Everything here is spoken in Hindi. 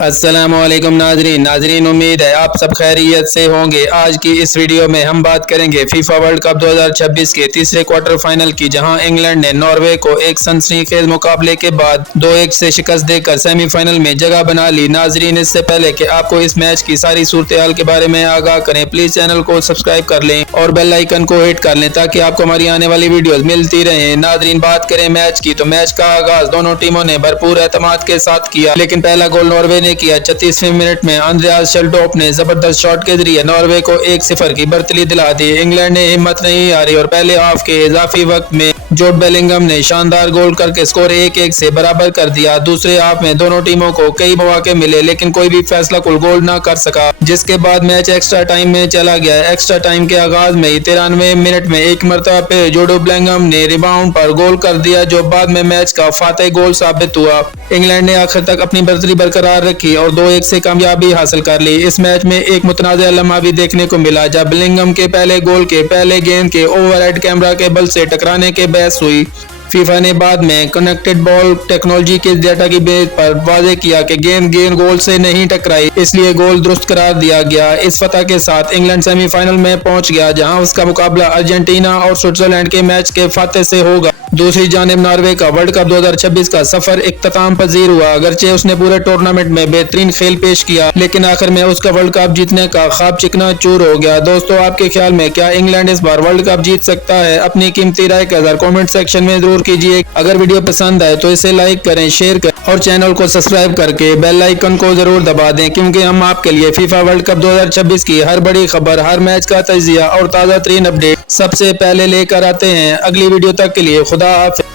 अस्सलामुअलैकुम नाजरीन, उम्मीद है आप सब खैरियत से होंगे। आज की इस वीडियो में हम बात करेंगे फीफा वर्ल्ड कप 2026 के तीसरे क्वार्टर फाइनल की, जहां इंग्लैंड ने नॉर्वे को एक सनसनीखेज मुकाबले के बाद 2-1 से शिकस्त देकर सेमीफाइनल में जगह बना ली। नाजरीन, इससे पहले कि आपको इस मैच की सारी सूरत हाल के बारे में आगाह करें, प्लीज चैनल को सब्सक्राइब कर लें और बेल आइकन को हिट कर लें ताकि आपको हमारी आने वाली वीडियोस मिलती रहे। नाजरीन, बात करें मैच की तो मैच का आगाज दोनों टीमों ने भरपूर एतमाद के साथ किया, लेकिन पहला गोल नॉर्वे ने किया। 36वें मिनट में अंद्रेयास शेल्डोफ ने जबरदस्त शॉट के जरिए नॉर्वे को 1-0 की बढ़तरी दिला दी। इंग्लैंड ने हिम्मत नहीं हारी और पहले हाफ के इजाफी वक्त में जोड बेलिंगम ने शानदार गोल करके स्कोर 1-1 से बराबर कर दिया। दूसरे हाफ में दोनों टीमों को कई मौके मिले, लेकिन कोई भी फैसला कुल गोल न कर सका, जिसके बाद मैच एक्स्ट्रा टाइम में चला गया। एक्स्ट्रा टाइम के आगाज में ही 93वें मिनट में एक मरतबा पे जोड बेलिंगम ने रिबाउंड पर गोल कर दिया, जो बाद में मैच का फातेह गोल साबित हुआ। इंग्लैंड ने आखिर तक अपनी बढ़तरी बरकरार रखी और 2-1 से कामयाबी हासिल कर ली। इस मैच में एक मुतनाज़ा लम्हा भी देखने को मिला, जब बेलिंगम के पहले गोल के पहले गेंद के ओवरहेड कैमरा के बल से टकराने के बहस हुई। फीफा ने बाद में कनेक्टेड बॉल टेक्नोलॉजी के डाटा की बेस पर वाजे किया कि गेंद गोल से नहीं टकराई, इसलिए गोल दुरुस्त करार दिया गया। इस फतह के साथ इंग्लैंड सेमीफाइनल में पहुंच गया, जहां उसका मुकाबला अर्जेंटीना और स्विट्जरलैंड के मैच के फातेह से होगा। दूसरी जानिब नॉर्वे का वर्ल्ड कप 2026 का सफर इख्तिताम पजीर हुआ। अगरचे उसने पूरे टूर्नामेंट में बेहतरीन खेल पेश किया, लेकिन आखिर में उसका वर्ल्ड कप जीतने का ख्वाब चिकना चूर हो गया। दोस्तों, आपके ख्याल में क्या इंग्लैंड इस बार वर्ल्ड कप जीत सकता है? अपनी कीमती राय का कमेंट सेक्शन में जरूर कीजिए। अगर वीडियो पसंद आए तो इसे लाइक करें, शेयर करें और चैनल को सब्सक्राइब करके बेल आइकन को जरूर दबा दें, क्योंकि हम आपके लिए फीफा वर्ल्ड कप 2026 की हर बड़ी खबर, हर मैच का तजिया और ताज़ा तरीन अपडेट सबसे पहले लेकर आते हैं। अगली वीडियो तक के लिए खुदा हाफिज़।